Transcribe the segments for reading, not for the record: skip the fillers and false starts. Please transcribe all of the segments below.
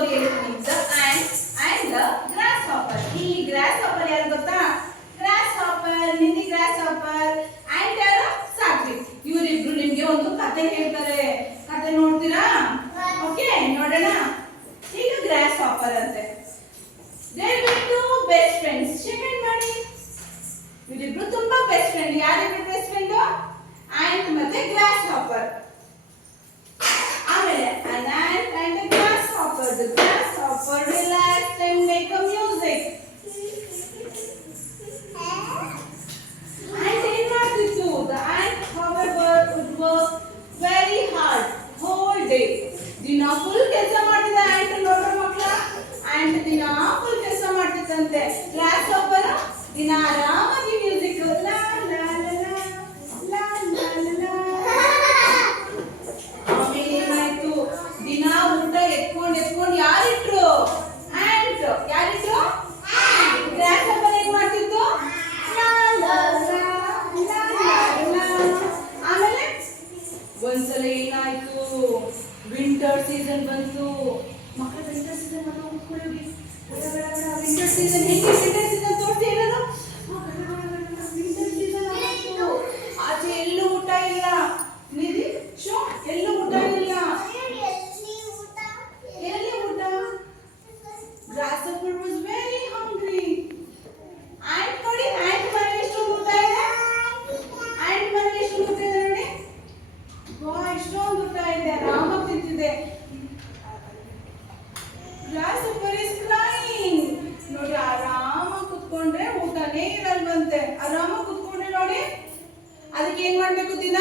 story is the ant and the grasshopper. ಈ grasshopper ಯಾರು ಗೊತ್ತಾ? grasshopper, ನಿನ್ನೆ grasshopper, ant ಯಾರು? ಸಾಕ್ರಿ. ಇವರಿಬ್ರು ನಿಮಗೆ ಒಂದು ಕಥೆ ಹೇಳ್ತಾರೆ. ಕಥೆ ನೋಡ್ತೀರಾ? ಓಕೆ, ನೋಡೋಣ. ಈಗ grasshopper ಅಂತೆ. They were two best friends. Second ಮಾಡಿ. ಇವರಿಬ್ರು ತುಂಬಾ ಬೆಸ್ಟ್ ಫ್ರೆಂಡ್. ಯಾರಿಬ್ರು ಬೆಸ್ಟ್ ಫ್ರೆಂಡ್? ant ಮತ್ತೆ grasshopper. ಆಮೇಲೆ an ant and a grasshopper. The grasshopper relaxed and make a music. Ant ಏನ್ ಮಾಡ್ತಿತ್ತು? The ant however would work very hard whole day. ದಿನ full ಕೆಲಸ ಮಾಡ್ತಿದ್ದ ant. ನೋಡ್ರ ಮಕ್ಕಳ, ant ದಿನ ಫುಲ್ ಕೆಲಸ ಮಾಡ್ತಿತ್ತಂತೆ. grasshopper ದಿನ ಆರಾಮಾಗಿ ಮ್ಯೂಸಿಕ್ ಲಾ ಲಾ ಲಾ ಲಾ ಲಾ ಲಾ. ಆಮೇಲೆ ಏನಾಯ್ತು? ದಿನ ಊಟ ಎತ್ಕೊಂಡು ಯಾರಿಟ್ರು? ant. ಯಾರಿಟ್ರು? grasshopper ಏನ್ ಮಾಡ್ತಿತ್ತು? ಲಾ ಲಾ ಲಾ ಲಾ ಲಾ ಲಾ. ಆಮೇಲೆ ಒಂದ್ಸಲ ಏನಾಯ್ತು? ವಿಂಟರ್ ಸೀಸನ್ ಬಂತು. ಮಕ್ಕಳ ವಿಂಟರ್ ಸೀಸನ್ ಬಂತು. ಕೂತ್ಕೊಳ್ಳಿ. ವಿಂಟರ್ ಸೀಸನ್ ಹೇಗೆ? ವಿಂಟರ್ ಸೀಸನ್ ತೋರಿಸಿ ಎಲ್ಲರೂ. ವಿಂಟರ್ ಸೀಸನ್ ಆಯ್ತು. ಆಚೆ ಎಲ್ಲೂ ಊಟ ಇಲ್ಲ. ನಿಧಿ ಶೋ ಎಲ್ಲೂ ಊಟ ಇಲ್ಲ. ಎಲ್ಲಿ ಊಟ? grasshopper was very hungry. ant ನೋಡಿ, ant ಮನೇಲಿ ಎಷ್ಟು ಊಟ ಇದೆ? ant ಮನೇಲಿ ಎಷ್ಟು ಊಟ ಇದೆ ನೋಡಿ. ವಾ, ಇಷ್ಟೊಂದು ಊಟ ಇದೆ. ಆರಾಮಾಗಿ ತಿಂತಿದೆ. grasshopper is crying. ನೋಡಿ, ಆರಾಮಾಗಿ ಕುತ್ಕೊಂಡ್ರೆ ಊಟನೇ ಇರಲ್ವಂತೆ. ಆರಾಮಾಗಿ ಕುತ್ಕೊಂಡ್ರೆ ನೋಡಿ, ಅದಕ್ಕೆ ಏನ್ ಮಾಡ್ಬೇಕು? ದಿನ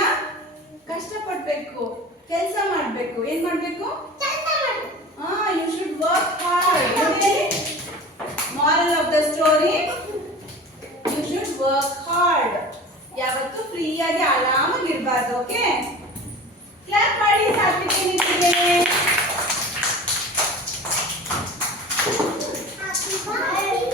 ಕಷ್ಟಪಡ್ಬೇಕು, ಕೆಲಸ ಮಾಡ್ಬೇಕು. ಏನ್ ಮಾಡ್ಬೇಕು? You should work hard. Moral of the story, you should work hard. ಯಾವತ್ತೂ ಫ್ರೀಯಾಗಿ ಆರಾಮಾಗಿರ್ಬಾರ್ದು. ಓಕೆ, ಕ್ಲಾಪ್ ಮಾಡಿ. ಸಾಧ್ಯ